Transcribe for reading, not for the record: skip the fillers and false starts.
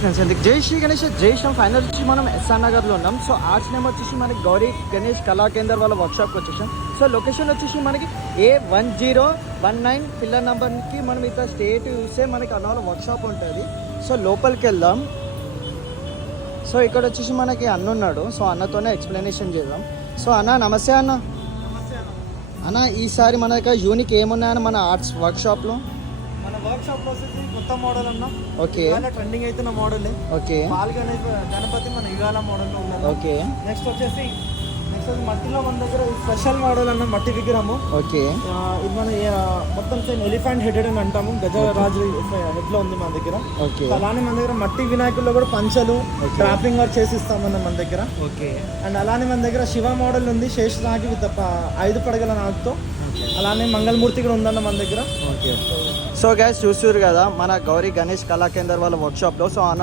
Friends ఎందుకు జై శ్రీ గణేష్ జై శ్రీ ఫైనల్ వచ్చి మనం ఎస్ఆర్ నగర్లో ఉన్నాం. సో ఆర్ట్స్ నేమ్ వచ్చేసి మనకి గౌరీ గణేష్ కళా కేంద్ర వాళ్ళ వర్క్షాప్కి వచ్చేసాం. సో లొకేషన్ వచ్చేసి మనకి A1019 పిల్లర్ నెంబర్కి మనం ఇక్కడ స్టేట్ చూస్తే మనకి అన్న వర్క్షాప్ ఉంటుంది. సో లోపలికి వెళ్దాం. సో ఇక్కడ వచ్చేసి మనకి అన్న ఉన్నాడు. సో అన్నతోనే ఎక్స్ప్లెనేషన్ చేద్దాం. సో అన్న నమస్తే అన్న. అన్న ఈసారి మన దగ్గర యూనిక్ ఏమున్నాయన్న మన ఆర్ట్స్ వర్క్షాప్లో? మన వర్క్షాప్ లో వచ్చేసి కొత్త మోడల్ అన్న. ఓకే, ట్రెండింగ్ అవుతున్న మోడల్. ఓకే, గణపతి మన యుగాల మోడల్ లో ఉన్నది. ఓకే, నెక్స్ట్ వచ్చేసి మట్టిలో మన దగ్గర స్పెషల్ మోడల్ అన్న మట్టి విగ్రహము. ఓకే, ఇది మన మొత్తం సేమ్ ఎలిఫెంట్ హెడెడ్ అని అంటాము. గజరాజు హెడ్ లో ఉంది మన దగ్గర. ఓకే, అలానే మన దగ్గర మట్టి వినాయకుల్లో కూడా పంచలు డ్రాపింగ్ వర్క్ చేసి ఇస్తామన్న మన దగ్గర. ఓకే, అండ్ అలానే మన దగ్గర శివ మోడల్ ఉంది, శేషనాగి విత్ 5 పడగల నాకుతో. అలానే మంగళమూర్తి కూడా ఉందన్న మన దగ్గర. ఓకే. సో గైస్ చూస్తున్నారు కదా మన గౌరీ గణేష్ కళా కేంద్ర వాళ్ళ వర్క్షాప్లో. సో అన్న